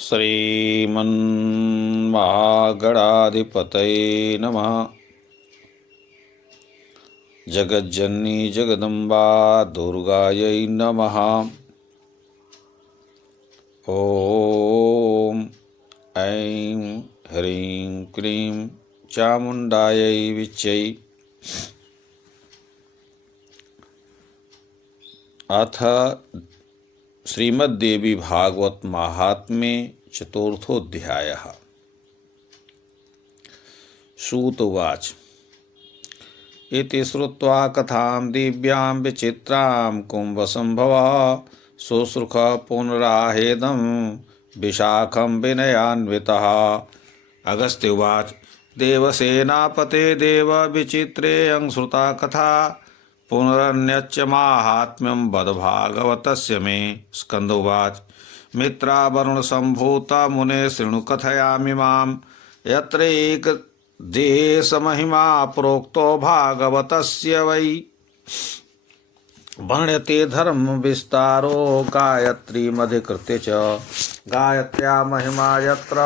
श्रीमन्महागणाधिपतये नमः। जगज्जननी जगदम्बा दुर्गायै नमः। ॐ ऐं ह्रीं क्लीं चामुण्डायै विच्चै। अथ श्रीमद्देवी भागवत महात्म्ये चतुर्थोऽध्यायः। सूत उवाच। इति श्रुत्वा कथां दिव्यां विचित्रां कुम्भसम्भवः शुश्रूष पुनराहेदं विशाखं विनयान्वितः। अगस्त्य उवाच। देवसेनापते देव विचित्रेऽयं श्रुता कथा पुनरन्यच्च माहात्म्यं वद भागवतस्य मे। स्कन्द उवाच। मित्रावरुणसम्भूता मुने शृणु कथयामिमां यत्र एकदेशमहिमा प्रोक्तो भागवतस्य वै। वर्ण्यते धर्मविस्तारो गायत्रीमधिकृत्य च गायत्र्या महिमा यत्र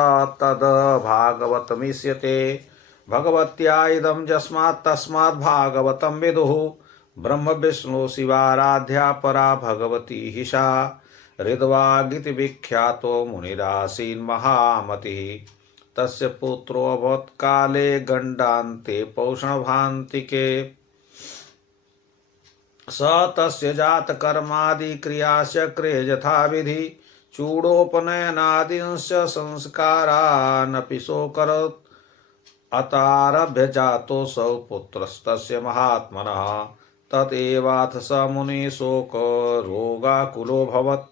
तद् भागवतमिष्यते। भगवत्या इदं यस्मात् तस्मात् भागवतं विदुः। ब्रह्म विष्णु शिवाराध्या परा भगवती हि सा। ऋद्वागिति विख्यातो मुनिरासीन् महामतिः। तस्य पुत्रोऽभवत् काले गण्डान्ते पौषणभान्तिके। स तस्य जातकर्मादि क्रियाश्चक्रे यथाविधि चूडोपनयनादींश्च संस्कारानपि सोऽकरोत्। अतारभ्य जातोऽसौ पुत्रस्तस्य महात्मनः। तदेवाथ स मुनिः शोकरोगाकुलोऽभवत्।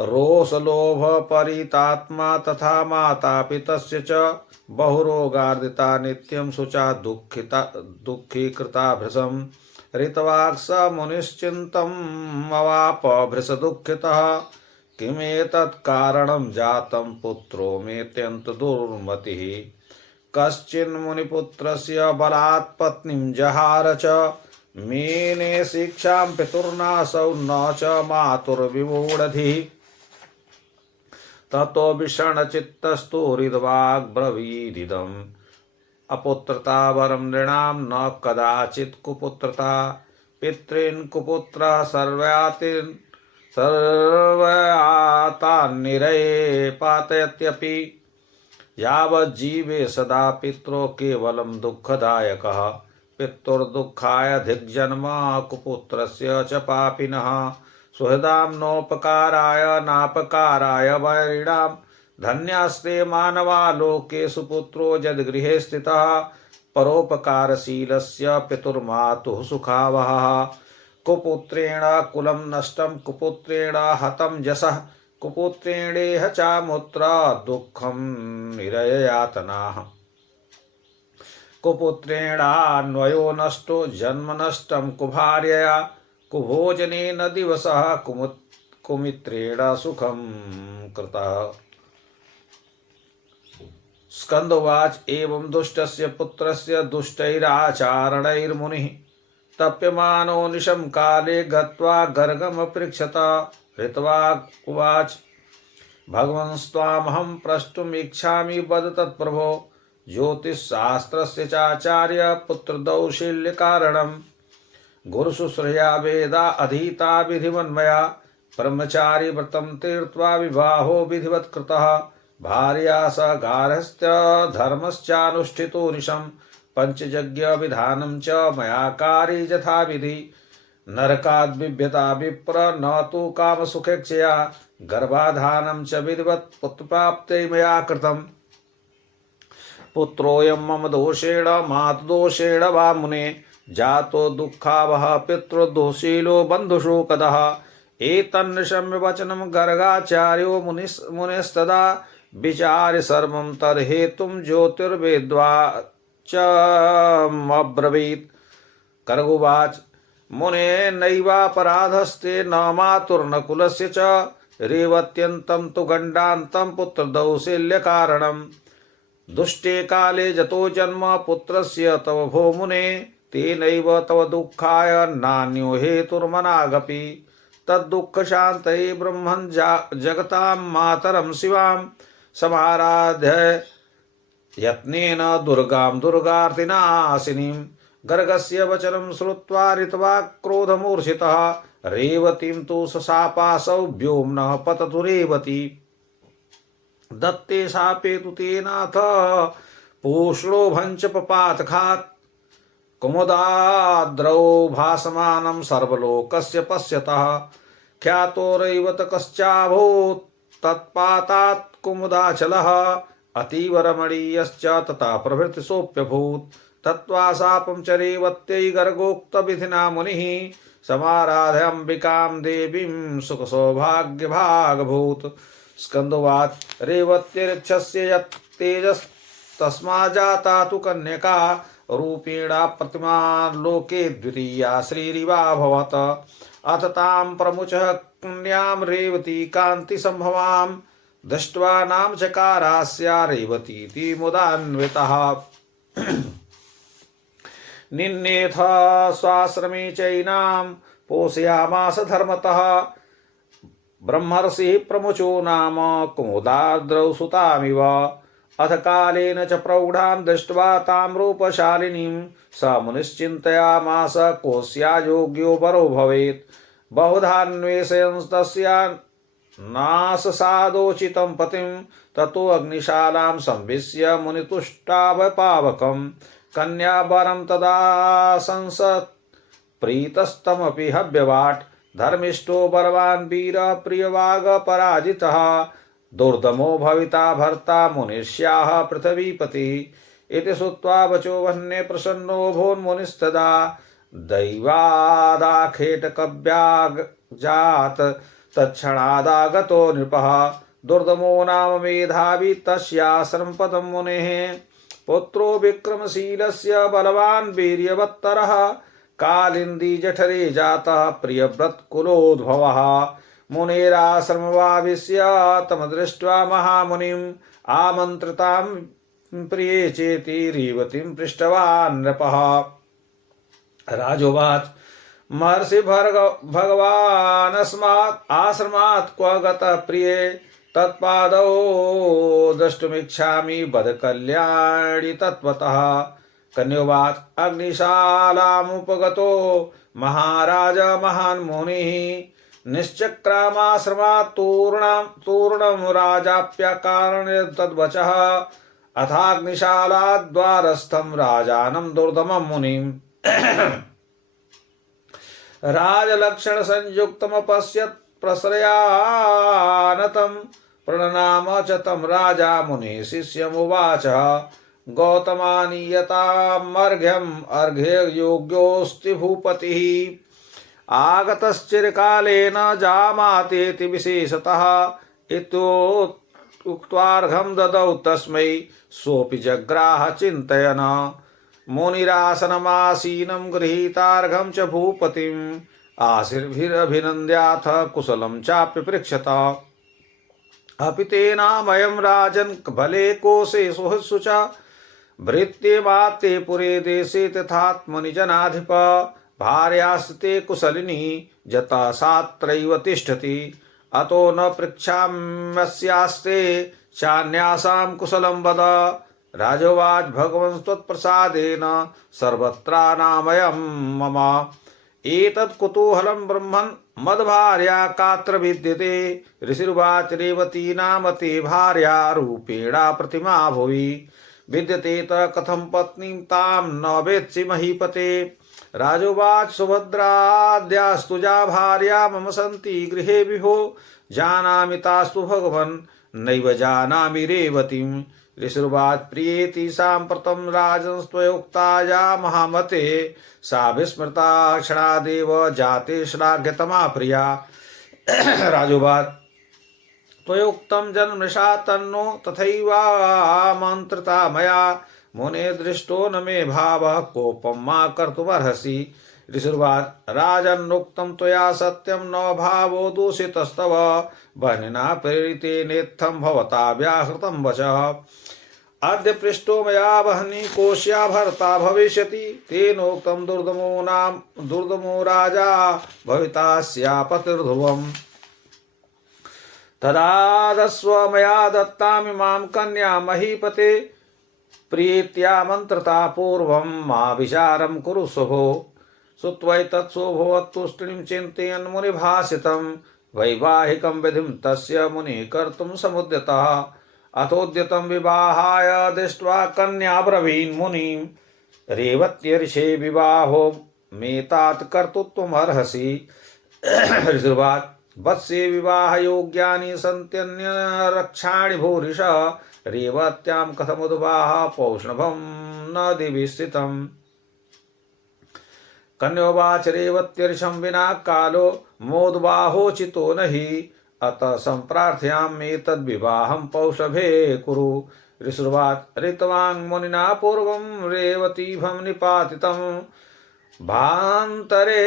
रोषलोभपरितात्मा तथा मातापि तस्य च बहुरोगार्दिता नित्यं शुचा दुःखीकृता भृशम्। ऋतवाक् स मुनिश्चिन्तम् अवाप भृशदुःखितः। किमेतत् कारणं जातं पुत्रो मेऽत्यन्तदुर्मतिः। कश्चिन्मुनिपुत्रस्य बलात् पत्नीं जहार च। मेने शिक्षां पितुर्नासौ न च मातुर्विमूढधिः। ततो विषण्णचित्तस्तु ऋद्वाग्ब्रवीदिदम्। अपुत्रता वरं नृणां न कदाचित् कुपुत्रता। पितॄन् कुपुत्रः सर्वयातान्निरये पातयत्यपि। यावज्जीवे सदा पित्रो केवलं दुःखदायकः। पितुर्दुःखाय धिग्जन्म कुपुत्रस्य च पापिनः। सुहृदां नोपकाराय नापकाराय वैरिणां। धन्यास्ते मानवा लोकेषु पुत्रो यद्गृहे स्थितः। परोपकारशीलस्य पितुर्मातुः सुखावहः। कुपुत्रेण कुलं नष्टं कुपुत्रेण हतं यशः। कुपुत्रेणेह चामुत्र दुःखं निरययातनाः। कुपुत्रेणान्वयो नष्टो जन्म नष्टं कुभार्यया। कुभोजनेन दिवसः कुमित्रेण सुखं कृतः। स्कन्द उवाच। एवं दुष्टस्य पुत्रस्य दुष्टैराचारणैर्मुनिः तप्यमानो निशं काले गत्वा गर्गमपृच्छत। ऋत्वाग् उवाच। भगवंस्त्वामहं प्रष्टुमिच्छामि वद तत्प्रभो। ज्योतिषशास्त्रस्य चाचार्य पुत्रदौशील्यकारणम्। गुरुशुश्रया वेदा अधीता विधिवन्मया। ब्रह्मचारी व्रतं तीर्त्वा विवाहो विधिवत् कृतः। भार्या स गार्हस्थ्य धर्मश्चानुष्ठितो निशम्। पंचयज्ञ विधानं च मया कारी यथाविधि। नरकाद्बिभ्यता विप्र न तु कामसुखेक्षया। गर्भाधानं च विधिवत् पुत्रप्राप्त्यै मया कृतम्। पुत्रोऽयं मम दोषेण मातुदोषेण वा मुने। जातो दुःखावह पितृदोषीलो बन्धुशोकदः। एतन्निशम्य वचनं गर्गाचार्यो मुनिस्तदा। विचार्य सर्वं तद्हेतुं ज्योतिर्वेद्वाचमब्रवीत्। गर्गुवाच। मुने नैवापराधस्ते न मातुर्न कुलस्य च। रेवत्यन्तं तु गण्डान्तं पुत्रदौशील्यकारणम्। दुष्टे काले जतो जन्म पुत्रस्य तव भो मुने। तेनैव तव दुःखाय नान्यो हेतुर्मनागपि। तद्दुःखशान्तये ब्रह्मन् जगतां मातरं शिवां समाराध्य यत्नेन दुर्गां दुर्गार्तिनाशिनीं गर्गस्य वचनं श्रुत्वा ऋत्वा क्रोधमूर्छितः रेवतीं तु सशापासौ व्योम्नः पततु रेवती दत्ते शापे तु तेनाथ पूष्णोभञ्च पपातखात् कुमुदाद्रौ भासमानं सर्वलोकस्य पश्यतः ख्यातो रैवतकश्चाभूत् तत्पातात् कुमुदाचलः अतीव रमणीयश्च तथा प्रभृतिसोऽप्यभूत् तत्त्वा शापं च रेवत्यै गर्गोक्तविधिना मुनिः समाराध्य अम्बिकां देवीं सुखसौभाग्यभागभूत् स्कन्दोवाच रेवत्यर्क्षस्य यत् तेजस्तस्मात् जाता तु कन्यका रूपेणा प्रतिमा लोके द्वितीया श्रीरिवाभवत् अथ तां प्रमुचः कन्यां रेवती कान्तिसम्भवां दृष्ट्वा नाम चकारास्या रेवतीति मुदान्वितः निन्नेथ स्वाश्रमे चैनां पोषयामास धर्मतः ब्रह्मर्षिः प्रमुचो नाम कुमुदाद्रौ सुतामिव अथ कालेन च प्रौढां दृष्ट्वा तां रूपशालिनीं स मुनिश्चिन्तयामास कोऽस्या योग्यो वरो भवेत् बहुधान्वेषयन् तस्या नाससादोचितं पतिं ततो अग्निशालां संविश्य मुनितुष्टावपावकं कन्यावरं तदा संसत् प्रीतस्तमपि हव्यवाट् धर्मिष्ठो बलवान् वीरः प्रियवाग पराजितः दुर्दमो भविता भर्ता मुनिष्याः पृथिवीपतिः इति श्रुत्वा वचो वह्ने प्रसन्नो भून्मुनिस्तदा दैवादाखेटकव्याजात तत्क्षणादागतो नृपः दुर्दमो नाम मेधावी तस्याश्रमं पदं मुनेः पुत्रो विक्रमशीलस्य बलवान् वीर्यवत्तरः कालिन्दी जठरे जातः प्रियव्रतकुलोद्भवः मुनेराश्रममाविश्य तमदृष्ट्वा महामुनिम् आमन्त्रितां प्रिये चेति रेवतीं पृष्टवान् नृपः राजोवाच महर्षि भगवानस्मात् आश्रमात् क्व गतः प्रिये तत्पादौ द्रष्टुमिच्छामि बदकल्याणि तत्त्वतः कन्योवाच अग्निशालामुपगतो महाराज महान् मुनिः निश्चक्रामाश्रमात् तूर्णं राजाप्यकारणेन तद्वचः अथाग्निशालाद् द्वारस्थं राजानं दुर्दमं मुनिम् राजलक्षण संयुक्तमपश्यत् प्रश्रयानतं प्रणनाम च तं राजा मुनिः शिष्यमुवाच गौतमानीयतामर्घ्यम् अर्घ्ययोग्योऽस्ति भूपतिः आगतश्चिरकालेन जामातेति विशेषतः इत्युक्त्वार्घं ददौ तस्मै सोऽपि जग्राह चिन्तयन् मुनिरासनमासीनं गृहीतार्घं च भूपतिम् आशीर्भिरभिनन्द्याथ कुशलं चाप्यपृच्छत अपि तेनामयं राजन् भले कोशे सुहृत्सु च भृत्यमात्ते पुरे देशे तथात्मनि जनाधिप भार्यास्ते कुशलिनी जता सात्रैव तिष्ठति अतो न पृच्छाम्यस्यास्ते चान्यासां कुशलं वद राजोवाच भगवन् त्वत्प्रसादेन सर्वत्रानामयं मम एतत् कुतूहलं ब्रह्मन् मद्भार्या कात्र विद्यते ऋषिर्वाच रेवती नाम ते भार्या रूपेणा प्रतिमा भुवि विद्यते त कथं पत्नीं तां न वेत्सि महीपते राजोवाच सुभद्राद्यास्तुजा भार्या मम सन्ति गृहे विभो जानामि तास्तु भगवन् नैव जानामि रेवतीम् ऋषिर्वाच प्रियेति साम्प्रतं राजन्स्त्वयोक्ताया महामते सा विस्मृता क्षणादेव जाते श्लाघ्यतमा प्रिया राजोवाच त्वयोक्तं जन्मशा तन्नो तथैवामन्त्रिता मया मुने दृष्टो न मे भावः कोपं मा कर्तुमर्हसि ऋषिर्वाच राजन्नोक्तं त्वया सत्यं न भावो दूषितस्तव बह्निना प्रेरिते नेत्थं भवता व्याहृतं वचः अद्य पृष्ठो मया वह्नि कोश्या भर्ता भविष्यति तेनोक्तं दुर्दमो राजा भविता स्यापतिर्ध्रुवम् तदा दस्व मया दत्तामिमां कन्या महीपते प्रीत्या मन्त्रता पूर्वं मा विचारं कुरु शुभो श्रुत्वैतत्सुभवत्तुष्टिं चिन्तयन् मुनिभासितं वैवाहिकं विधिं तस्य मुनिः कर्तुं समुद्यतः अथोद्यतं विवाहाय दृष्ट्वा कन्या ब्रवीन् मुनिं रेवत्यर्षे विवाहो मेतात कर्तुत्वमर्हसि ऋषिर्वाच वत्से विवाह योग्यानि सन्त्यन्य रक्षाणि भूरिश रेवत्यां कथमुद्वाह पौष्णभं न दिवि स्थितम् कन्योवाच रेवत्यर्षं विना कालो मोद्बाहोचितो न हि अतः सम्प्रार्थयामि तद्विवाहं पौषभे कुरु ऋषिर्वाच ऋतवान् मुनिना पूर्वं रेवतीभं निपातितं भान्तरे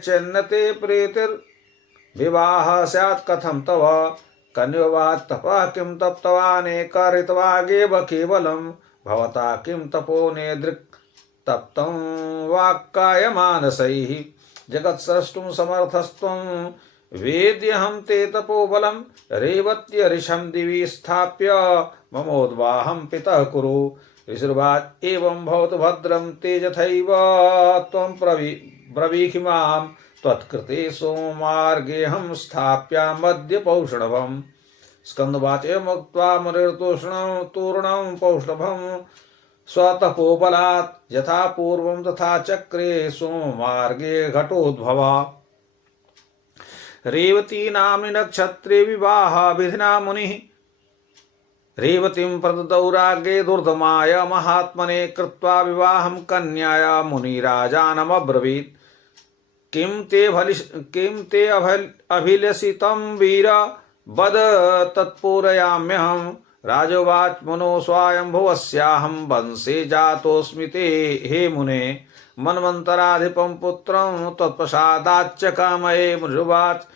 चन्नते प्रीतिर्विवाह स्यात् कथं तव कन्योवाच तपः किं तप्तवानेकऋतवागेव केवलं भवता किं तपो नेदृक् तप्तं वाक्कायमानसैः जगत्स्रष्टुं समर्थस्त्वं वेद्यहं ते तपोबलं रेवत्यरिषं दिवि स्थाप्य ममोद्वाहं पितः कुरु ऋषिर्वाच एवं भवतु भद्रं तेजथैव त्वं ब्रवीहि मां त्वत्कृते सोमार्गेऽहं स्थाप्यामद्य पौषणभम् स्कन्दवाच एवमुक्त्वा मुनिर्तूष्णं तूर्णं पौषणभं स्वतपोबलात् यथा पूर्वं तथा चक्रे सोमार्गे घटोद्भवा रेवती नाम्नि नक्षत्रे विवाह विधिना मुनिः रेवतीं प्रददौ राज्ञे दुर्दमाय महात्मने कृत्वा विवाहं कन्याया मुनिराजानमब्रवीत् किं ते अभिलषितं वीर वद तत्पूरयाम्यहम् राजोवाच मुनो स्वायंभुवस्याहं वंशे जातोऽस्मि ते हे मुने मन्वन्तराधिपं पुत्रं त्वत्प्रसादाच्च कामये मुनिरुवाच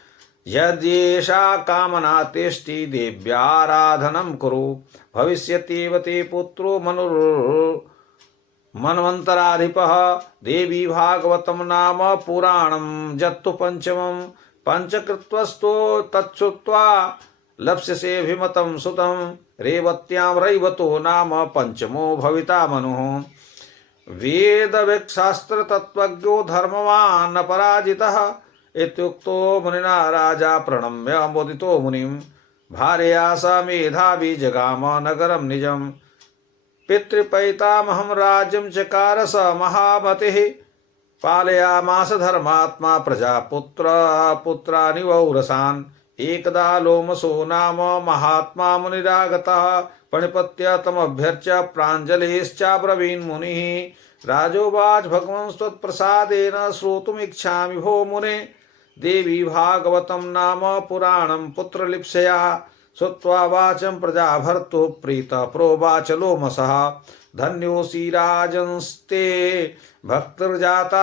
यद्येषा कामना तेष्टि देव्याराधनं कुरु भविष्यत्येव ते पुत्रो मन्वन्तराधिपः देवी भागवतं नाम पुराणं जत्तु पंचमं पंचकृत्वस्तो तच्छ्रुत्वा लप्स्यसेऽभिमतं सुतं रेवत्यां रैवतो नाम पंचमो भविता मनुः वेदवेक्शास्त्रतत्त्वज्ञो धर्मवान् पराजितः इत्युक्तो मुनिना राजा प्रणम्य मोदितो मुनिं भार्या स मेधावी जगाम नगरं निजं पितृपैतामहं राज्यं चकार स महामतिः पालयामास धर्मात्मा प्रजापुत्रानि वौरसान् एकदा लोमसो नाम महात्मा मुनिरागतः प्रणिपत्य तमभ्यर्च्य प्राञ्जलिश्चाब्रवीन् मुनिः राजोवाच भगवंस्त्वत्प्रसादेन श्रोतुमिच्छामि भो मुने देवी भागवतं नाम पुराणं पुत्रलिप्सया श्रुत्वा वाचं प्रजाभर्तुः प्रीतः प्रोवाच लोमसः धन्योऽसि राजंस्ते भक्तिर्जाता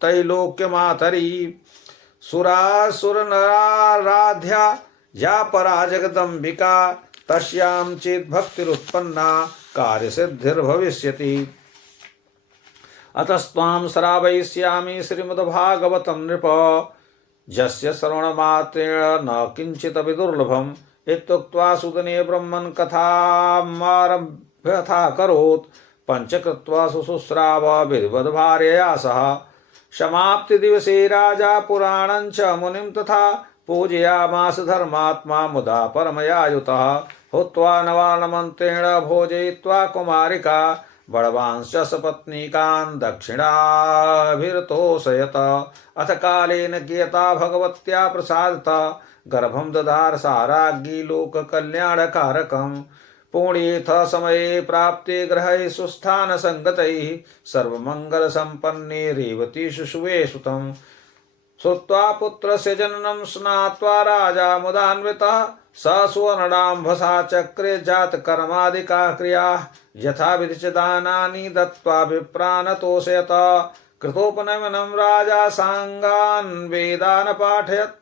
त्रैलोक्यमातरी सुरासुरनराराध्या या परा जगदम्बिका तस्यां चेत् भक्तिरुत्पन्ना कार्यसिद्धिर्भविष्यति अतस्त्वां श्रावयिष्यामि श्रीमद्भागवतं नृप यस्य श्रवणमात्रेण न किञ्चिदपि दुर्लभम् इत्युक्त्वा सुदने ब्रह्मन् कथामारभ्यथा करोत् पञ्चकृत्वा शुश्राव विधिवद्भार्यया सह समाप्ति दिवसे राजा पुराणं च मुनिं तथा पूजयामास धर्मात्मा मुदा परमयायुतः हुत्वा नवानमन्त्रेण भोजयित्वा कुमारिका बड़वांश्च सपत्नीकान् दक्षिणाभिरतोषयत अथ कालेन कियता भगवत्या प्रसादता गर्भं दधार साराज्ञी लोककल्याणकारकम् पुण्येथ समये प्राप्ते ग्रहे सुस्थान संगतैः सर्वमंगलसंपन्ने रेवती शुशुवे सुतं श्रुत्वा पुत्रस्य जननं स्नात्वा राजा मुदान्वितः स सुवर्णाम्भसा चक्रे जातकर्मादिका क्रियाः यथाविधि च दानानि दत्त्वा विप्रानतोषयत कृतोपनयनं राजा साङ्गान् वेदान् पाठयत्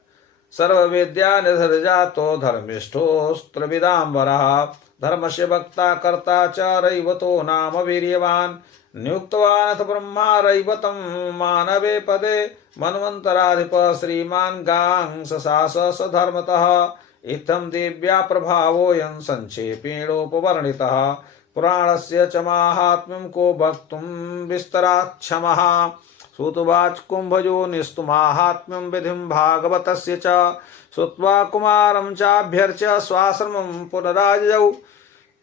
सर्ववेद्या निधर जातो धर्मिष्ठोस्त्रविदाम्बरः धर्मस्य वक्ता कर्ता च रैवतो नाम वीर्यवान् नियुक्तवानथ ब्रह्मा रैवतं मानवे पदे मन्वन्तराधिप श्रीमान् गांससास स धर्मतः इत्थं दिव्या प्रभावोऽयं संक्षेपेणोपवर्णितः पुराणस्य च माहात्म्यं को वक्तुं विस्तराक्षमः श्रुतवाच कुम्भजो निस्तुमाहात्म्यं विधिं भागवतस्य च श्रुत्वा कुमारं चाभ्यर्च्य स्वाश्रमं पुनराजौ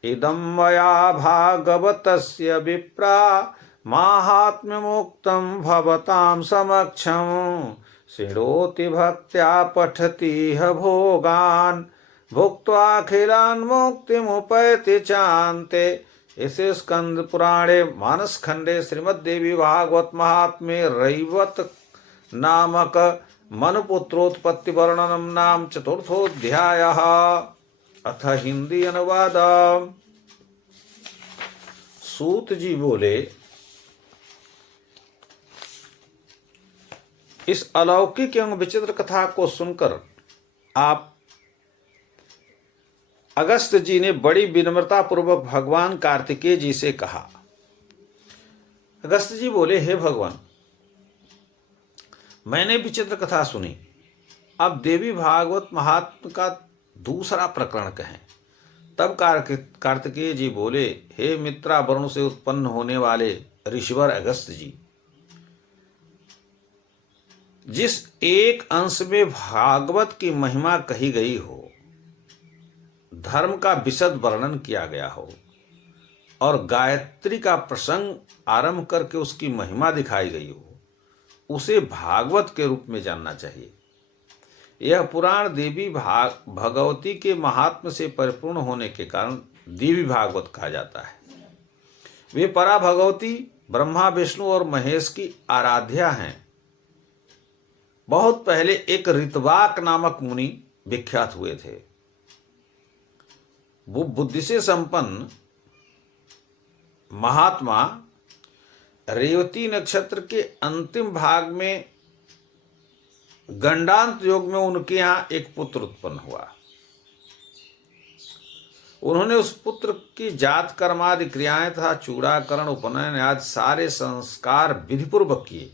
इदं मया भागवतस्य विप्रा माहात्म्यमुक्तं भवतां समक्षं शृणोति भक्त्या पठतीह भोगान् भुक्त्वाखिलान् मुक्तिमुपैति चान्ते। इस स्कंद पुराणे मानस खंडे श्रीमद्देवी भागवत महात्म्ये रैवत नामक मनुपुत्रोत्पत्ति वर्णनम नाम चतुर्थोऽध्यायः। अथ हिंदी अनुवाद। सूत जी बोले, इस अलौकिक एवं विचित्र कथा को सुनकर आप अगस्त जी ने बड़ी विनम्रता पूर्वक भगवान कार्तिकेय जी से कहा। अगस्त जी बोले, हे भगवान, मैंने विचित्र कथा सुनी, अब देवी भागवत महात्म का दूसरा प्रकरण कहें। तब कार्तिकेय जी बोले, हे मित्रा वरुण से उत्पन्न होने वाले ऋषिवर अगस्त जी, जिस एक अंश में भागवत की महिमा कही गई हो, धर्म का विशद वर्णन किया गया हो और गायत्री का प्रसंग आरंभ करके उसकी महिमा दिखाई गई हो, उसे भागवत के रूप में जानना चाहिए। यह पुराण देवी भगवती के महात्म से परिपूर्ण होने के कारण देवी भागवत कहा जाता है। वे परा भगवती ब्रह्मा विष्णु और महेश की आराध्या हैं। बहुत पहले एक ऋतवाक नामक मुनि विख्यात हुए थे। वो बुद्धि से संपन्न महात्मा रेवती नक्षत्र के अंतिम भाग में गंडांत योग में उनके यहाँ एक पुत्र उत्पन्न हुआ। उन्होंने उस पुत्र की जात कर्मादि क्रियाएं तथा चूड़ाकरण उपनयन आदि सारे संस्कार विधिपूर्वक किए।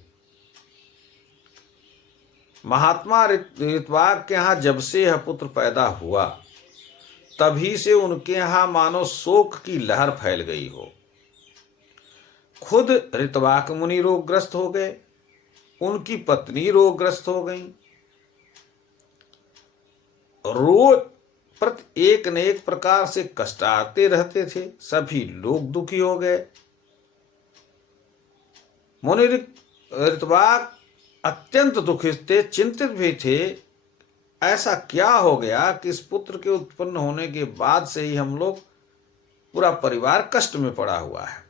महात्मा ऋतवाक के यहाँ जब से यह पुत्र पैदा हुआ, तभी से उनके यहाँ मानो शोक की लहर फैल गई हो। खुद ऋतवाक मुनि रोगग्रस्त हो गए, उनकी पत्नी रोगग्रस्त हो गई। रोज प्रति एक न एक प्रकार से कष्ट आते रहते थे। सभी लोग दुखी हो गए। मुनि ऋतवाक अत्यंत दुखित थे, चिंतित भी थे। ऐसा क्या हो गया कि इस पुत्र के उत्पन्न होने के बाद से ही हम लोग पूरा परिवार कष्ट में पड़ा हुआ है।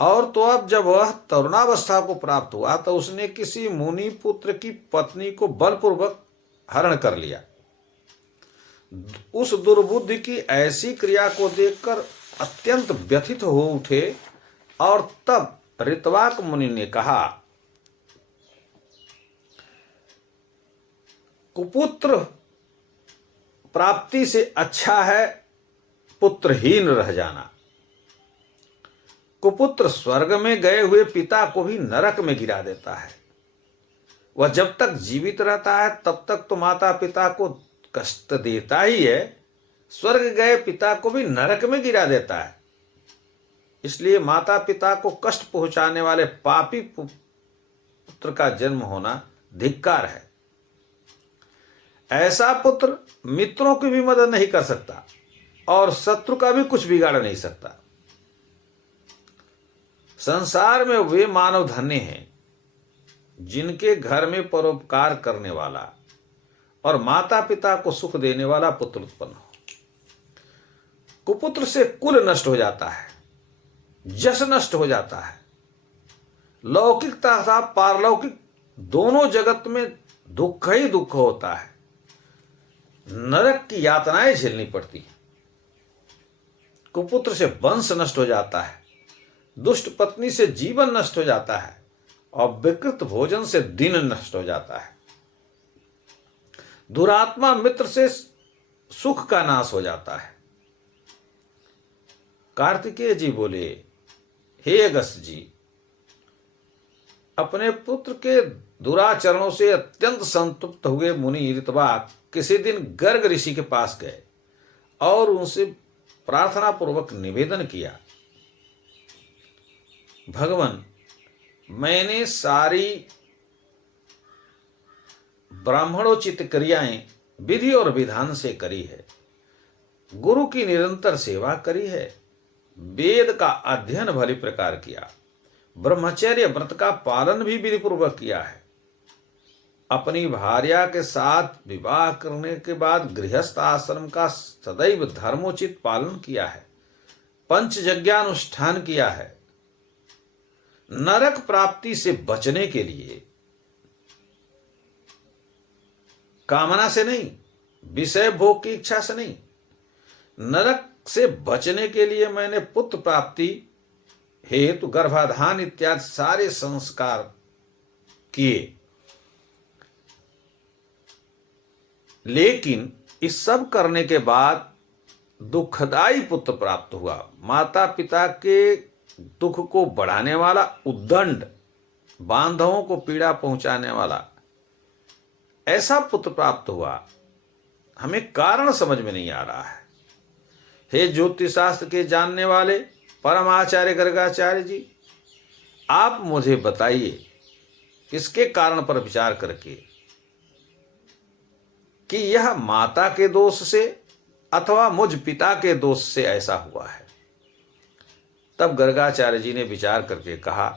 और तो अब जब वह तरुणावस्था को प्राप्त हुआ तो उसने किसी मुनि पुत्र की पत्नी को बलपूर्वक हरण कर लिया। उस दुर्बुद्धि की ऐसी क्रिया को देखकर अत्यंत व्यथित हो उठे और तब ऋतवाक मुनि ने कहा, कुपुत्र प्राप्ति से अच्छा है पुत्रहीन रह जाना। कुपुत्र स्वर्ग में गए हुए पिता को भी नरक में गिरा देता है। वह जब तक जीवित रहता है तब तक तो माता पिता को कष्ट देता ही है, स्वर्ग गए पिता को भी नरक में गिरा देता है। इसलिए माता पिता को कष्ट पहुंचाने वाले पापी पुत्र का जन्म होना धिक्कार है। ऐसा पुत्र मित्रों की भी मदद नहीं कर सकता और शत्रु का भी कुछ बिगाड़ नहीं सकता। संसार में वे मानव धन्य हैं जिनके घर में परोपकार करने वाला और माता पिता को सुख देने वाला पुत्र उत्पन्न हो। कुपुत्र से कुल नष्ट हो जाता है, यश नष्ट हो जाता है, लौकिक तथा पारलौकिक दोनों जगत में दुख ही दुख होता है। नरक की यातनाएं झेलनी पड़ती हैं। कुपुत्र से वंश नष्ट हो जाता है, दुष्ट पत्नी से जीवन नष्ट हो जाता है और विकृत भोजन से दिन नष्ट हो जाता है। दुरात्मा मित्र से सुख का नाश हो जाता है। कार्तिकेय जी बोले, हे अगस्त्य जी, अपने पुत्र के दुराचरणों से अत्यंत संतुष्ट हुए मुनि ऋतवाक किसी दिन गर्ग ऋषि के पास गए और उनसे प्रार्थना पूर्वक निवेदन किया, भगवान, मैंने सारी ब्राह्मणोचित क्रियाएं विधि और विधान से करी है, गुरु की निरंतर सेवा करी है, वेद का अध्ययन भली प्रकार किया, ब्रह्मचर्य व्रत का पालन भी विधि पूर्वक किया है, अपनी भार्या के साथ विवाह करने के बाद गृहस्थ आश्रम का सदैव धर्मोचित पालन किया है, पंचयज्ञानुष्ठान किया है, नरक प्राप्ति से बचने के लिए कामना से नहीं, विषय भोग की इच्छा से नहीं, नरक से बचने के लिए मैंने पुत्र प्राप्ति हेतु गर्भाधान इत्यादि सारे संस्कार किए। लेकिन इस सब करने के बाद दुखदाई पुत्र प्राप्त हुआ। माता पिता के दुख को बढ़ाने वाला उद्दंड, बांधवों को पीड़ा पहुंचाने वाला ऐसा पुत्र प्राप्त हुआ। हमें कारण समझ में नहीं आ रहा है। हे ज्योतिष शास्त्र के जानने वाले परम आचार्य गर्गाचार्य जी, आप मुझे बताइए इसके कारण पर विचार करके कि यह माता के दोष से अथवा मुझ पिता के दोष से ऐसा हुआ है। तब गर्गाचार्य जी ने विचार करके कहा,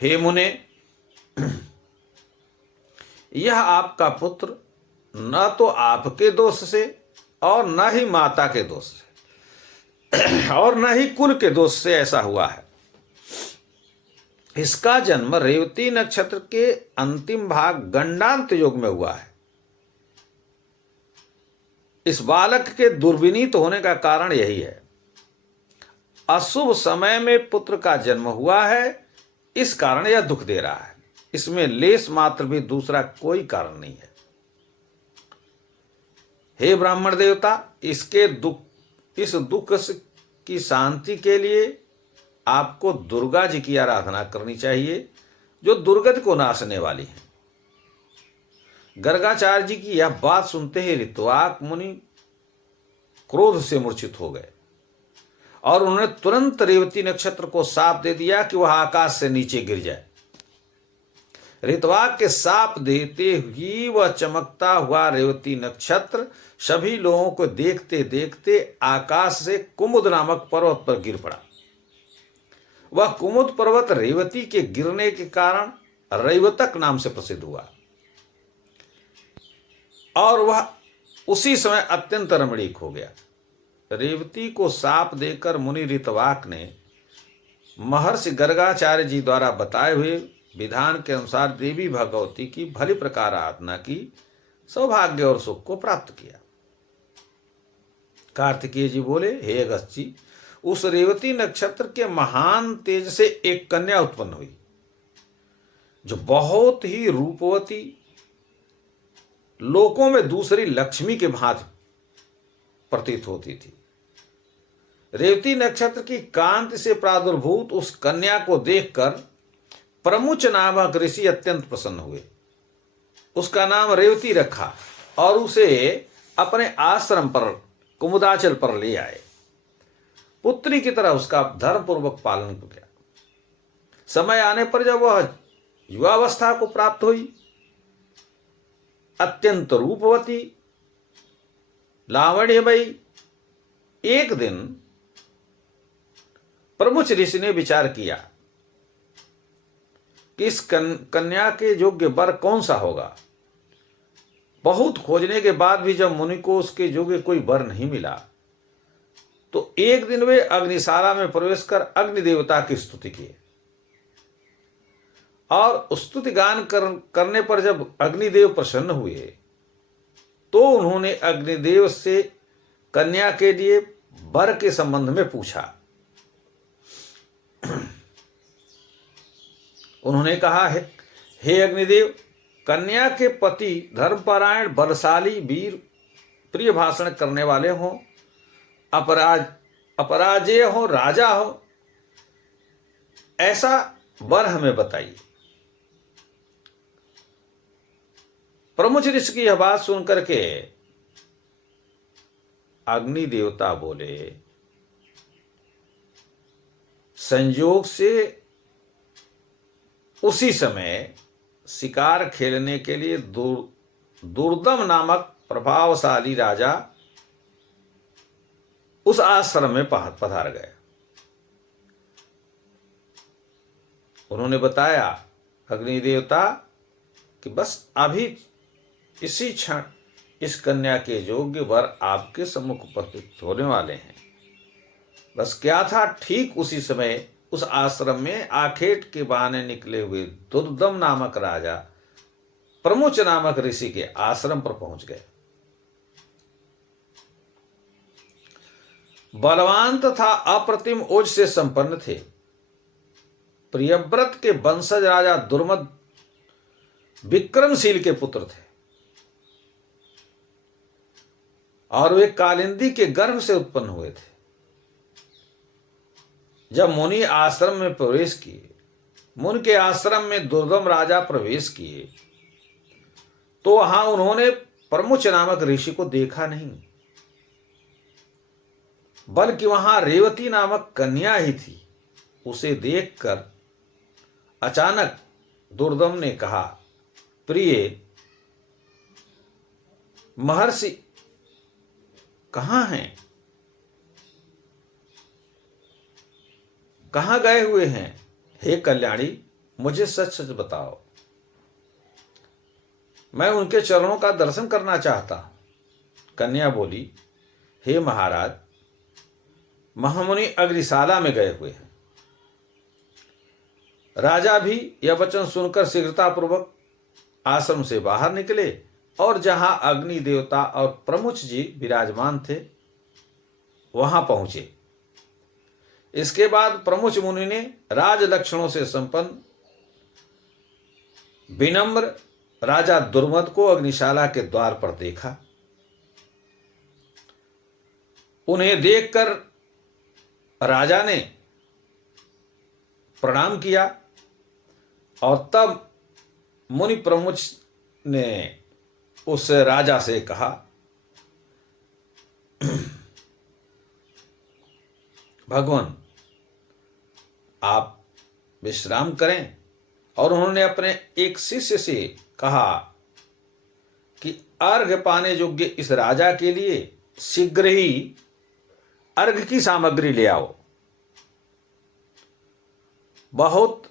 हे मुने, यह आपका पुत्र न तो आपके दोष से और न ही माता के दोष से और न ही कुल के दोष से ऐसा हुआ है। इसका जन्म रेवती नक्षत्र के अंतिम भाग गंडांत योग में हुआ है। इस बालक के दुर्विनीत होने का कारण यही है। अशुभ समय में पुत्र का जन्म हुआ है, इस कारण यह दुख दे रहा है। इसमें लेस मात्र भी दूसरा कोई कारण नहीं है। हे ब्राह्मण देवता, इस दुख की शांति के लिए आपको दुर्गा जी की आराधना करनी चाहिए, जो दुर्गति को नाशने वाली है। गर्गाचार्य जी की यह बात सुनते ही ऋत्वाक मुनि क्रोध से मूर्छित हो गए और उन्होंने तुरंत रेवती नक्षत्र को शाप दे दिया कि वह आकाश से नीचे गिर जाए। ऋत्वाक के शाप देते ही वह चमकता हुआ रेवती नक्षत्र सभी लोगों को देखते देखते आकाश से कुमुद नामक पर्वत पर गिर पड़ा। वह कुमुद पर्वत रेवती के गिरने के कारण रैवतक नाम से प्रसिद्ध हुआ और वह उसी समय अत्यंत रमणीक हो गया। रेवती को शाप देकर मुनि ऋत्वाक ने महर्षि गर्गाचार्य जी द्वारा बताए हुए विधान के अनुसार देवी भगवती की भली प्रकार आराधना की, सौभाग्य और सुख को प्राप्त किया। कार्तिकेय जी बोले, हे अगस्त्य जी, उस रेवती नक्षत्र के महान तेज से एक कन्या उत्पन्न हुई, जो बहुत ही रूपवती, लोकों में दूसरी लक्ष्मी के भांति प्रतीत होती थी। रेवती नक्षत्र की कांति से प्रादुर्भूत उस कन्या को देखकर प्रमुच नामक ऋषि अत्यंत प्रसन्न हुए। उसका नाम रेवती रखा और उसे अपने आश्रम पर कुमुदाचल पर ले आए। पुत्री की तरह उसका धर्मपूर्वक पालन किया। समय आने पर जब वह युवावस्था को प्राप्त हुई, अत्यंत रूपवती, लावण्यमयी, एक दिन प्रमुच ऋषि ने विचार किया कि इस कन्या के योग्य वर कौन सा होगा। बहुत खोजने के बाद भी जब मुनि को उसके योग्य कोई वर नहीं मिला, तो एक दिन वे अग्निशाला में प्रवेश कर अग्नि देवता की स्तुति की और स्तुति गान करने पर जब अग्निदेव प्रसन्न हुए, तो उन्होंने अग्निदेव से कन्या के लिए वर के संबंध में पूछा। उन्होंने कहा, हे अग्निदेव, कन्या के पति धर्मपरायण, बलशाली, वीर, प्रिय भाषण करने वाले हों, अपराजेय हो, राजा हो, ऐसा वर हमें बताइए। प्रमुख ऋषि की यह बात सुनकर के अग्नि देवता बोले, संयोग से उसी समय शिकार खेलने के लिए दुर्दम नामक प्रभावशाली राजा उस आश्रम में पधार गए। उन्होंने बताया अग्नि देवता कि बस अभी इसी क्षण इस कन्या के योग्य वर आपके सम्मुख उपस्थित होने वाले हैं। बस क्या था, ठीक उसी समय उस आश्रम में आखेट के बहाने निकले हुए दुर्दम नामक राजा प्रमुच नामक ऋषि के आश्रम पर पहुंच गए। बलवान तथा अप्रतिम ओज से संपन्न थे। प्रियव्रत के वंशज राजा दुर्मद विक्रमशील के पुत्र थे और वे कालिंदी के गर्भ से उत्पन्न हुए थे। जब मुनि आश्रम में प्रवेश किए, मुनि के आश्रम में दुर्दम राजा प्रवेश किए, तो वहां उन्होंने प्रमुच नामक ऋषि को देखा नहीं, बल्कि वहां रेवती नामक कन्या ही थी। उसे देखकर अचानक दुर्दम ने कहा, प्रिय महर्षि कहाँ हैं? कहाँ गए हुए हैं? हे कल्याणी, मुझे सच सच बताओ, मैं उनके चरणों का दर्शन करना चाहता हूं। कन्या बोली, हे महाराज, महामुनि अग्निशाला में गए हुए हैं। राजा भी यह वचन सुनकर शीघ्रतापूर्वक आश्रम से बाहर निकले और जहां अग्नि देवता और प्रमुच जी विराजमान थे वहां पहुंचे। इसके बाद प्रमुच मुनि ने राज लक्षणों से संपन्न विनम्र राजा दुर्मद को अग्निशाला के द्वार पर देखा। उन्हें देखकर राजा ने प्रणाम किया और तब मुनि प्रमुच ने उस राजा से कहा, भगवान आप विश्राम करें। और उन्होंने अपने एक शिष्य से कहा कि अर्घ्य पाने योग्य इस राजा के लिए शीघ्र ही अर्घ्य की सामग्री ले आओ। बहुत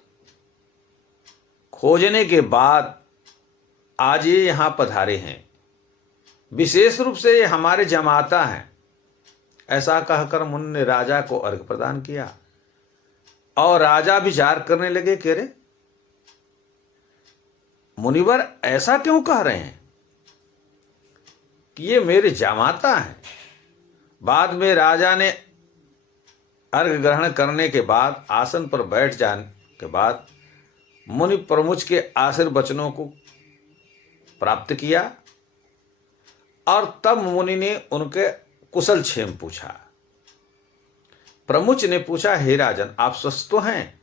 खोजने के बाद आज ये यहां पधारे हैं। विशेष रूप से ये हमारे जमाता हैं। ऐसा कहकर मुनि ने राजा को अर्घ्य प्रदान किया और राजा विचार करने लगे कि अरे मुनिवर ऐसा क्यों कह रहे हैं कि ये मेरे जामाता हैं। बाद में राजा ने अर्घ्य ग्रहण करने के बाद आसन पर बैठ जाने के बाद मुनि प्रमुच के आशीर्वचनों को प्राप्त किया और तब मुनि ने उनके कुशल क्षेम पूछा। प्रमुच ने पूछा, हे राजन, आप स्वस्थ तो हैं?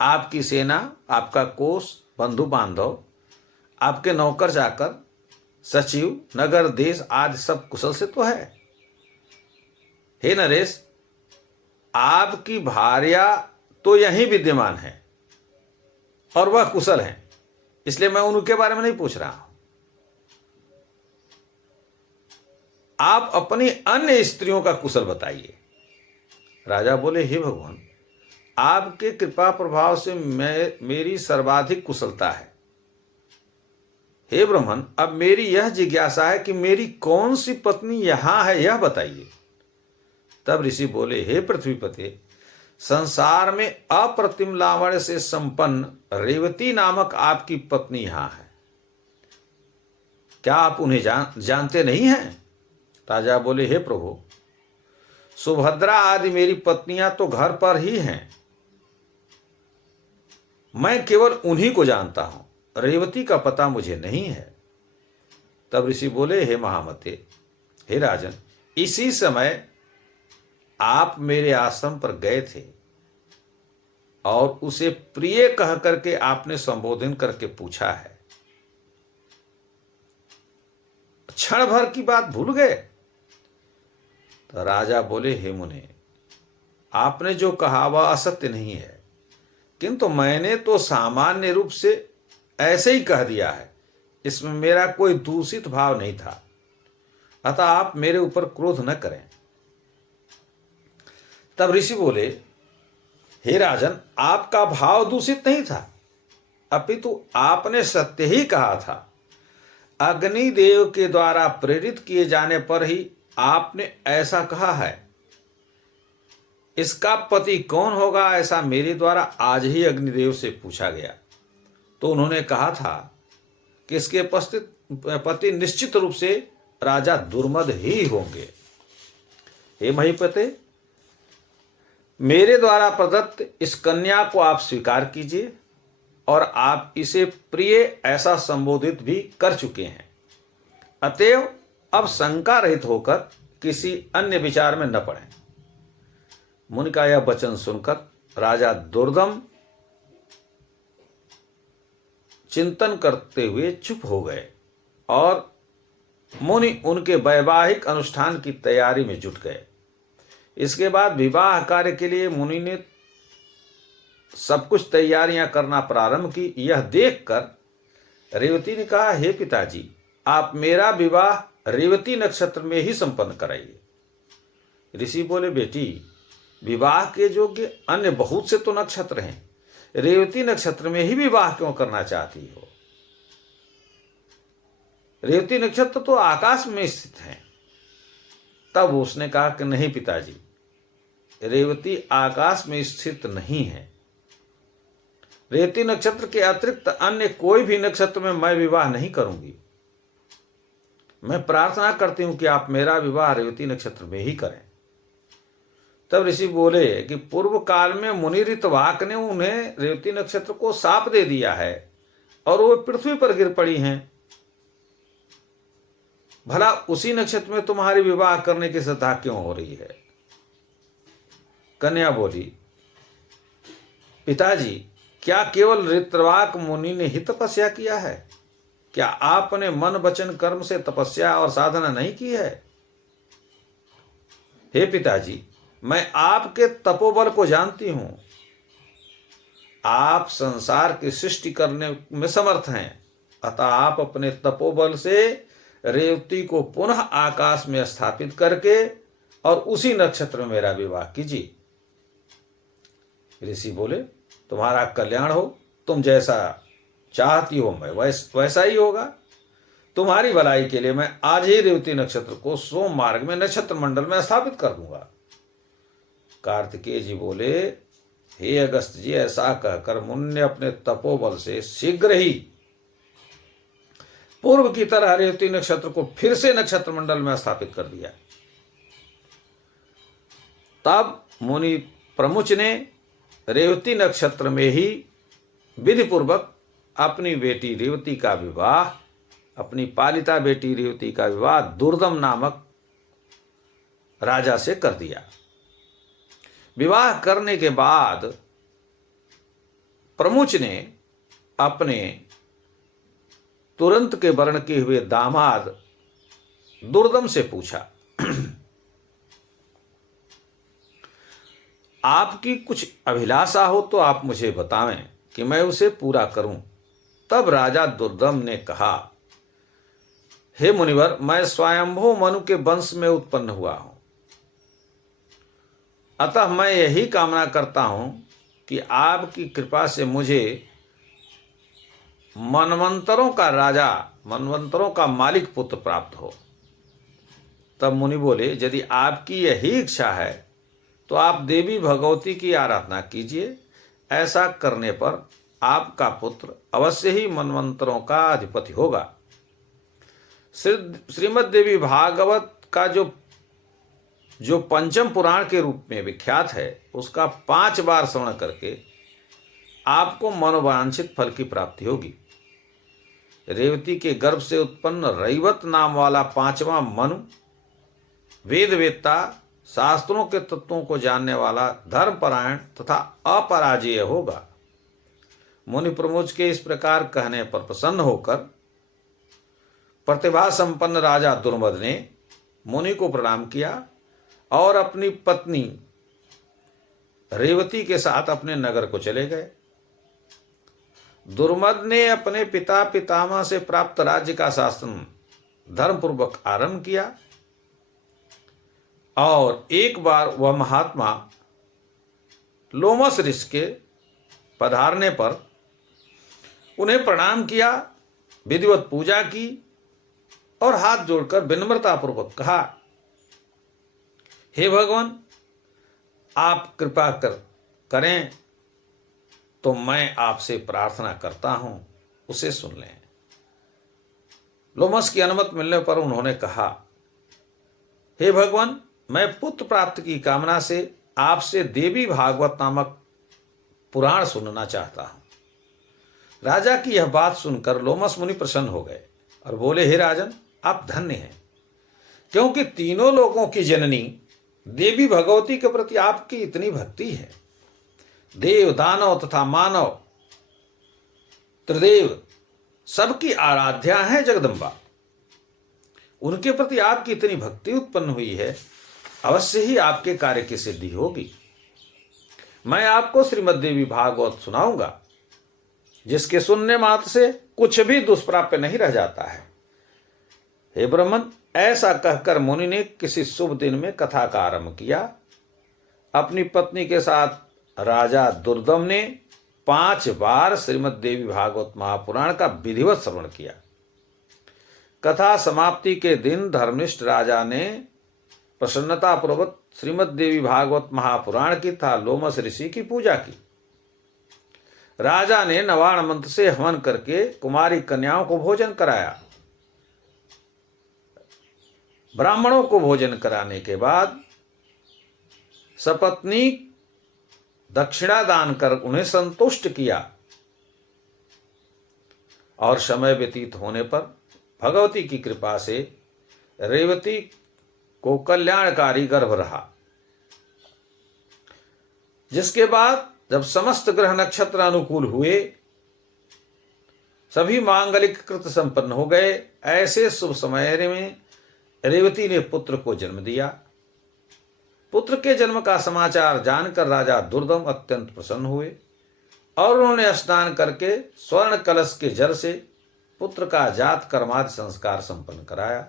आपकी सेना, आपका कोष, बंधु बांधव, आपके नौकर चाकर, सचिव, नगर देश आदि सब कुशल से तो है? हे नरेश, आपकी भार्या तो यहीं विद्यमान है और वह कुशल है, इसलिए मैं उनके बारे में नहीं पूछ रहा हूं। आप अपनी अन्य स्त्रियों का कुशल बताइए। राजा बोले, हे भगवान, आपके कृपा प्रभाव से मेरी सर्वाधिक कुशलता है। हे ब्राह्मण, अब मेरी यह जिज्ञासा है कि मेरी कौन सी पत्नी यहां है, यह बताइए। तब ऋषि बोले, हे पृथ्वीपते, संसार में अप्रतिम लावण्य से संपन्न रेवती नामक आपकी पत्नी यहां है। क्या आप उन्हें जानते नहीं हैं? राजा बोले, हे प्रभु, सुभद्रा आदि मेरी पत्नियां तो घर पर ही हैं। मैं केवल उन्हीं को जानता हूं। रेवती का पता मुझे नहीं है। तब ऋषि बोले, हे महामते, हे राजन, इसी समय आप मेरे आश्रम पर गए थे और उसे प्रिय कह करके आपने संबोधन करके पूछा है। क्षण भर की बात भूल गए? तो राजा बोले, हे मुने, आपने जो कहा वह असत्य नहीं है, किंतु मैंने तो सामान्य रूप से ऐसे ही कह दिया है, इसमें मेरा कोई दूषित भाव नहीं था, अतः आप मेरे ऊपर क्रोध न करें। तब ऋषि बोले, हे राजन, आपका भाव दूषित नहीं था, अपितु आपने सत्य ही कहा था। अग्निदेव के द्वारा प्रेरित किए जाने पर ही आपने ऐसा कहा है। इसका पति कौन होगा, ऐसा मेरे द्वारा आज ही अग्निदेव से पूछा गया, तो उन्होंने कहा था कि इसके पति निश्चित रूप से राजा दुर्मद ही होंगे। हे महीपते, मेरे द्वारा प्रदत्त इस कन्या को आप स्वीकार कीजिए और आप इसे प्रिय ऐसा संबोधित भी कर चुके हैं, अतएव अब शंका रहित होकर किसी अन्य विचार में न पड़ें। मुनि का यह वचन सुनकर राजा दुर्दम चिंतन करते हुए चुप हो गए और मुनि उनके वैवाहिक अनुष्ठान की तैयारी में जुट गए। इसके बाद विवाह कार्य के लिए मुनि ने सब कुछ तैयारियां करना प्रारंभ की। यह देखकर रेवती ने कहा, हे पिताजी, आप मेरा विवाह रेवती नक्षत्र में ही संपन्न कराइए। ऋषि बोले, बेटी, विवाह के योग्य अन्य बहुत से तो नक्षत्र हैं, रेवती नक्षत्र में ही विवाह क्यों करना चाहती हो? रेवती नक्षत्र तो आकाश में स्थित है। तब उसने कहा कि नहीं पिताजी, रेवती आकाश में स्थित नहीं है। रेवती नक्षत्र के अतिरिक्त अन्य कोई भी नक्षत्र में मैं विवाह नहीं करूंगी। मैं प्रार्थना करती हूं कि आप मेरा विवाह रेवती नक्षत्र में ही करें। तब ऋषि बोले कि पूर्व काल में मुनि ऋतवाक ने उन्हें रेवती नक्षत्र को शाप दे दिया है और वो पृथ्वी पर गिर पड़ी हैं। भला उसी नक्षत्र में तुम्हारी विवाह करने की श्रद्धा क्यों हो रही है? कन्या बोली, पिताजी, क्या केवल ऋतवाक मुनि ने ही तपस्या किया है? क्या आपने मन वचन कर्म से तपस्या और साधना नहीं की है? हे पिताजी, मैं आपके तपोबल को जानती हूं। आप संसार की सृष्टि करने में समर्थ हैं, अतः आप अपने तपोबल से रेवती को पुनः आकाश में स्थापित करके और उसी नक्षत्र में मेरा विवाह कीजिए। ऋषि बोले, तुम्हारा कल्याण हो, तुम जैसा चाहती हो मैं वैसा ही होगा। तुम्हारी भलाई के लिए मैं आज ही रेवती नक्षत्र को सोम मार्ग में नक्षत्र मंडल में स्थापित कर दूंगा। कार्तिकेय जी बोले, हे अगस्त जी, ऐसा कहकर मुनि ने अपने तपोबल से शीघ्र ही पूर्व की तरह रेवती नक्षत्र को फिर से नक्षत्र मंडल में स्थापित कर दिया। तब मुनि प्रमुच ने रेवती नक्षत्र में ही विधि पूर्वक अपनी बेटी रेवती का विवाह, अपनी पालिता बेटी रेवती का विवाह दुर्दम नामक राजा से कर दिया। विवाह करने के बाद प्रमुच ने अपने तुरंत के वर्ण किए हुए दामाद दुर्दम से पूछा, आपकी कुछ अभिलाषा हो तो आप मुझे बतावें कि मैं उसे पूरा करूं। तब राजा दुर्दम ने कहा, हे मुनिवर, मैं स्वयंभू मनु के वंश में उत्पन्न हुआ हूं, अतः मैं यही कामना करता हूं कि आपकी कृपा से मुझे मनवंतरों का राजा, मनवंतरों का मालिक पुत्र प्राप्त हो। तब मुनि बोले, यदि आपकी यही इच्छा है तो आप देवी भगवती की आराधना कीजिए। ऐसा करने पर आपका पुत्र अवश्य ही मनवंतरों का अधिपति होगा। श्रीमद् देवी भागवत का जो पंचम पुराण के रूप में विख्यात है, उसका 5 बार श्रवण करके आपको मनोवांछित फल की प्राप्ति होगी। रेवती के गर्भ से उत्पन्न रैवत नाम वाला पांचवा मनु वेद वेत्ता, शास्त्रों के तत्वों को जानने वाला, धर्मपरायण तथा अपराजेय होगा। मुनि प्रमुख के इस प्रकार कहने पर प्रसन्न होकर प्रतिभा संपन्न राजा दुर्मद ने मुनि को प्रणाम किया और अपनी पत्नी रेवती के साथ अपने नगर को चले गए। दुर्मद ने अपने पिता पितामह से प्राप्त राज्य का शासन धर्मपूर्वक आरंभ किया और एक बार वह महात्मा लोमस ऋषि के पधारने पर उन्हें प्रणाम किया, विधिवत पूजा की और हाथ जोड़कर विनम्रतापूर्वक कहा, हे भगवान, आप कृपा करें तो मैं आपसे प्रार्थना करता हूं, उसे सुन लें। लोमस की अनुमति मिलने पर उन्होंने कहा, हे भगवान, मैं पुत्र प्राप्ति की कामना से आपसे देवी भागवत नामक पुराण सुनना चाहता हूं। राजा की यह बात सुनकर लोमस मुनि प्रसन्न हो गए और बोले, हे राजन, आप धन्य हैं, क्योंकि तीनों लोगों की जननी देवी भगवती के प्रति आपकी इतनी भक्ति है। देव, दानव तथा मानव त्रिदेव सबकी आराध्या है जगदम्बा। उनके प्रति आपकी इतनी भक्ति उत्पन्न हुई है, अवश्य ही आपके कार्य की सिद्धि होगी। मैं आपको श्रीमद् देवी भागवत सुनाऊंगा, जिसके सुनने मात्र से कुछ भी दुष्प्राप्य नहीं रह जाता है। हे ब्राह्मण, ऐसा कहकर मुनि ने किसी शुभ दिन में कथा का आरंभ किया। अपनी पत्नी के साथ राजा दुर्दम ने 5 बार श्रीमद् देवी भागवत महापुराण का विधिवत श्रवण किया। कथा समाप्ति के दिन धर्मनिष्ठ राजा ने प्रसन्नतापूर्वक श्रीमद् देवी भागवत महापुराण की तथा लोमस ऋषि की पूजा की। राजा ने नवाण मंत्र से हवन करके कुमारी कन्याओं को भोजन कराया। ब्राह्मणों को भोजन कराने के बाद सपत्नी दक्षिणा दान कर उन्हें संतुष्ट किया और समय व्यतीत होने पर भगवती की कृपा से रेवती को कल्याणकारी गर्भ रहा। जिसके बाद जब समस्त ग्रह नक्षत्र अनुकूल हुए, सभी मांगलिक कृत संपन्न हो गए, ऐसे शुभ समय में रेवती ने पुत्र को जन्म दिया। पुत्र के जन्म का समाचार जानकर राजा दुर्दम अत्यंत प्रसन्न हुए और उन्होंने स्नान करके स्वर्ण कलश के जल से पुत्र का जात कर्मादि संस्कार संपन्न कराया।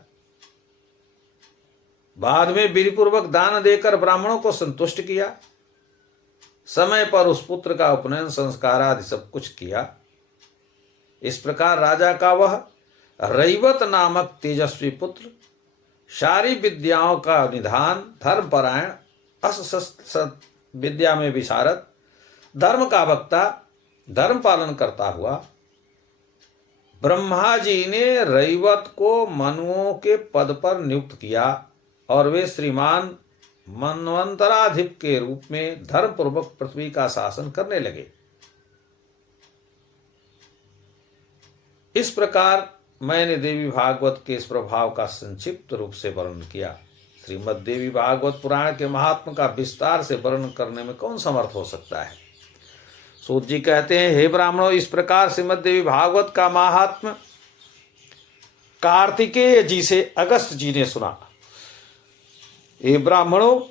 बाद में विधिपूर्वक दान देकर ब्राह्मणों को संतुष्ट किया। समय पर उस पुत्र का उपनयन संस्कार आदि सब कुछ किया। इस प्रकार राजा का वह रैवत नामक तेजस्वी पुत्र सारी विद्याओं का निधान, धर्मपरायण, अस्त्र विद्या में विशारद, धर्म का वक्ता, धर्म पालन करता हुआ, ब्रह्मा जी ने रैवत को मनुओं के पद पर नियुक्त किया और वे श्रीमान मनवंतराधिप के रूप में धर्मपूर्वक पृथ्वी का शासन करने लगे। इस प्रकार मैंने देवी भागवत के इस प्रभाव का संक्षिप्त रूप से वर्णन किया। श्रीमद् देवी भागवत पुराण के महात्म का विस्तार से वर्णन करने में कौन समर्थ हो सकता है। सूत जी कहते हैं, हे ब्राह्मणों, इस प्रकार श्रीमद् देवी भागवत का महात्म कार्तिकेय जी से अगस्त जी ने सुना। हे ब्राह्मणों,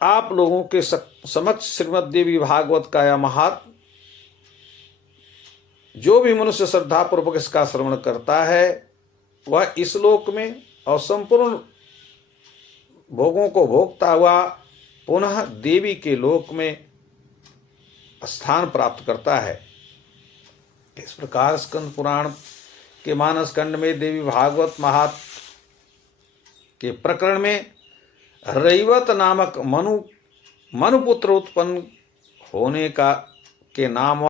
आप लोगों के समक्ष श्रीमद् देवी भागवत का यह महात्म, जो भी मनुष्य श्रद्धापूर्वक इसका श्रवण करता है, वह इस लोक में और संपूर्ण भोगों को भोगता हुआ पुनः देवी के लोक में स्थान प्राप्त करता है। इस प्रकार स्कंद पुराण के मानस खंड में देवी भागवत महात्म के प्रकरण में रैवत नामक मनुपुत्र उत्पन्न होने का के नाम